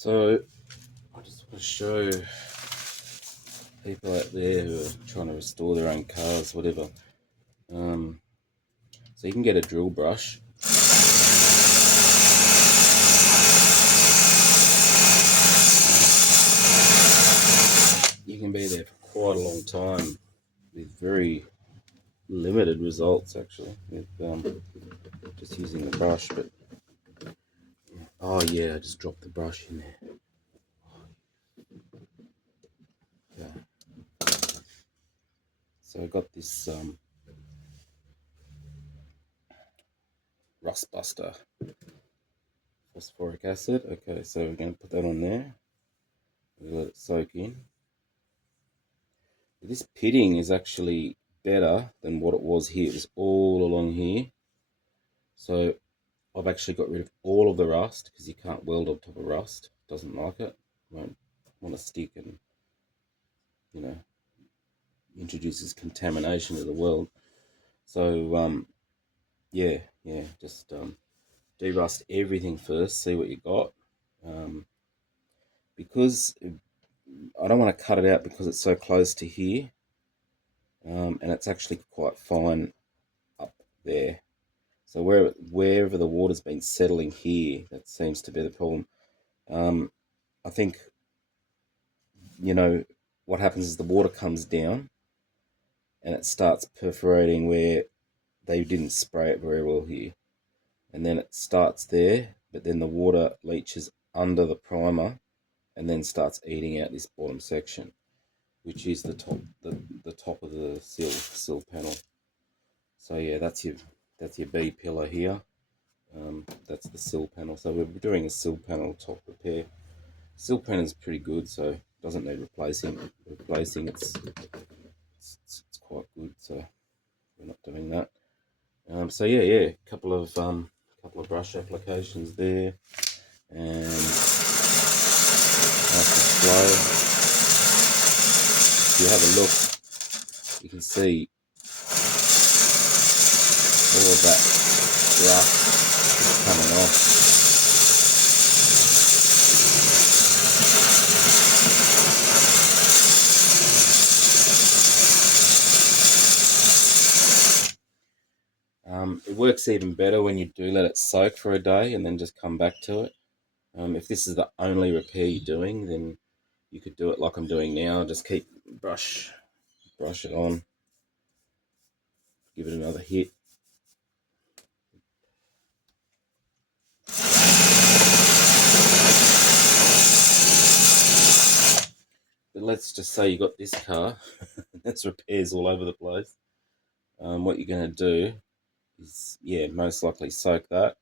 So I just want to show people out there who are trying to restore their own cars, whatever. So you can get a drill brush. You can be there for quite a long time with very limited results, actually, with just using the brush. But oh yeah, I just dropped the brush in there. Okay. So I got this rust buster phosphoric acid. Okay, so we're going to put that on there. We'll let it soak in. This pitting is actually better than what it was here. It was all along here. So I've actually got rid of all of the rust because you can't weld on top of rust. Doesn't like it. Won't want to stick and, you know, introduces contamination to the weld. So yeah, just de-rust everything first, see what you got. Because I don't want to cut it out because it's so close to here. And it's actually quite fine up there. So wherever the water's been settling here, that seems to be the problem. I think, you know, what happens is the water comes down and it starts perforating where they didn't spray it very well here. And then it starts there, but then the water leaches under the primer and then starts eating out this bottom section, which is the top of the sill panel. So yeah, that's your B pillar here. That's the sill panel. So we're doing a sill panel top repair. Sill panel is pretty good, so it doesn't need replacing. It's quite good, so we're not doing that. So yeah, couple of brush applications there, and nice and slow. If you have a look, you can see all of that rust is coming off. It works even better when you do let it soak for a day and then just come back to it. If this is the only repair you're doing, then you could do it like I'm doing now. Just keep brush it on, give it another hit. But let's just say you got this car, there's repairs all over the place. What you're going to do is, yeah, most likely soak that,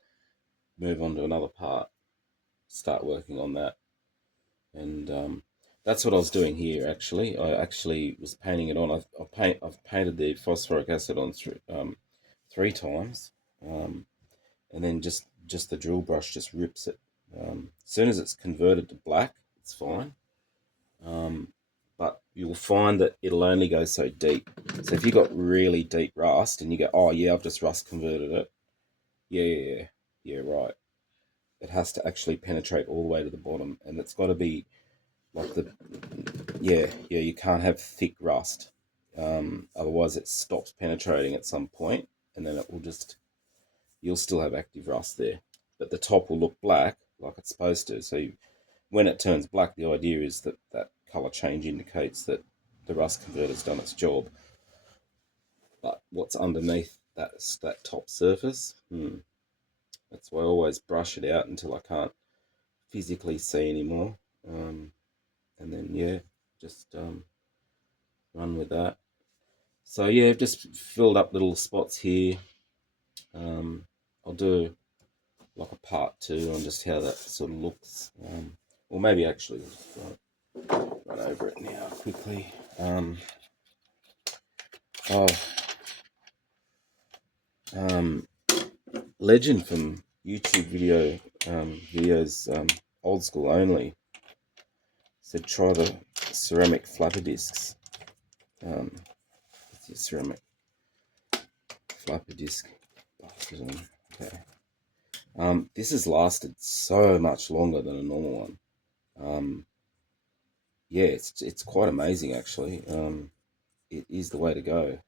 move on to another part, start working on that. And that's what I was doing here, actually. I actually was painting it on. I've painted the phosphoric acid on three times, and then just the drill brush just rips it. As soon as it's converted to black, it's fine. But you'll find that it'll only go so deep. So if you got really deep rust and you go, oh yeah, I've just rust converted it. Yeah, right. It has to actually penetrate all the way to the bottom, and it's got to be like you can't have thick rust. Otherwise it stops penetrating at some point, and then you'll still have active rust there. But the top will look black like it's supposed to. So when it turns black, the idea is that color change indicates that the rust converter's done its job. But what's underneath that top surface, that's why I always brush it out until I can't physically see anymore. And then yeah, just run with that. So yeah, I've just filled up little spots here. I'll do like a part 2 on just how that sort of looks. Or maybe actually we'll just run over it now quickly. Legend from YouTube videos, old school only, said try the ceramic flapper discs. What's your ceramic flapper disc? Okay. This has lasted so much longer than a normal one. Yeah, it's quite amazing actually. It is the way to go.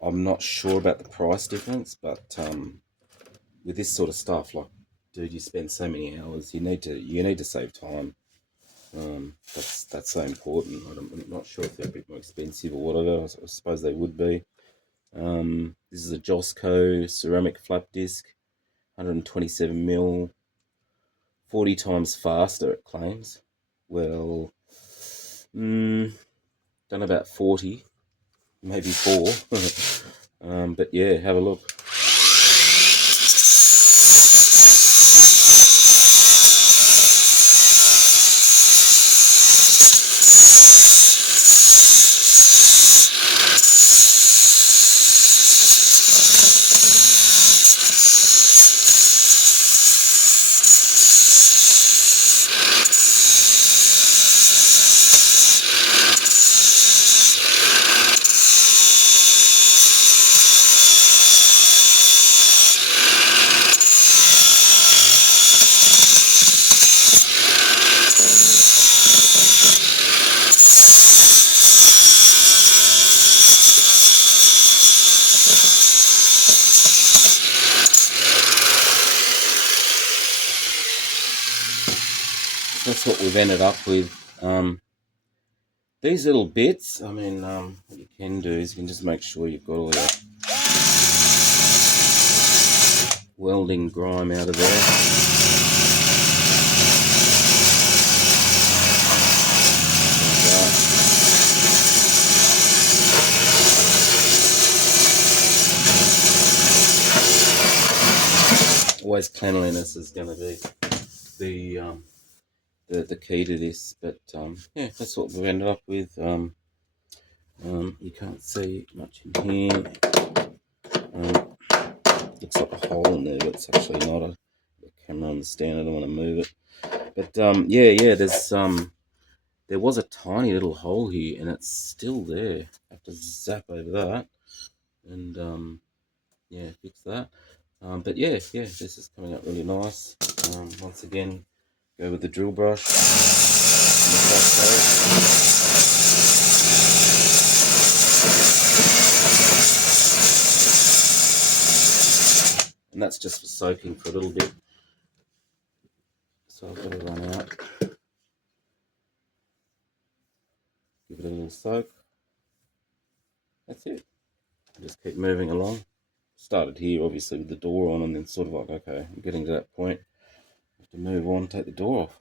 I'm not sure about the price difference, but with this sort of stuff, like, dude, you spend so many hours. You need to save time. That's so important. I'm not sure if they're a bit more expensive or whatever. I suppose they would be. This is a Josco ceramic flap disc, 127 mil, 40 times faster, it claims. Well, done about 40, maybe 4. But yeah, have a look. That's what we've ended up with. These little bits, I mean, what you can do is you can just make sure you've got all your welding grime out of there. Always cleanliness is going to be the key to this, but yeah, that's what we've ended up with. You can't see much in here. Looks like a hole in there, but it's actually not. The camera on the stand, I don't want to move it. But yeah, there was a tiny little hole here, and it's still there. I have to zap over that and yeah, fix that. But yeah, this is coming up really nice. Once again, go with the drill brush. And that's just for soaking for a little bit. So I've got to run out. Give it a little soak. That's it. Just keep moving along. Started here, obviously, with the door on, and then sort of like, okay, I'm getting to that point. I have to move on, take the door off.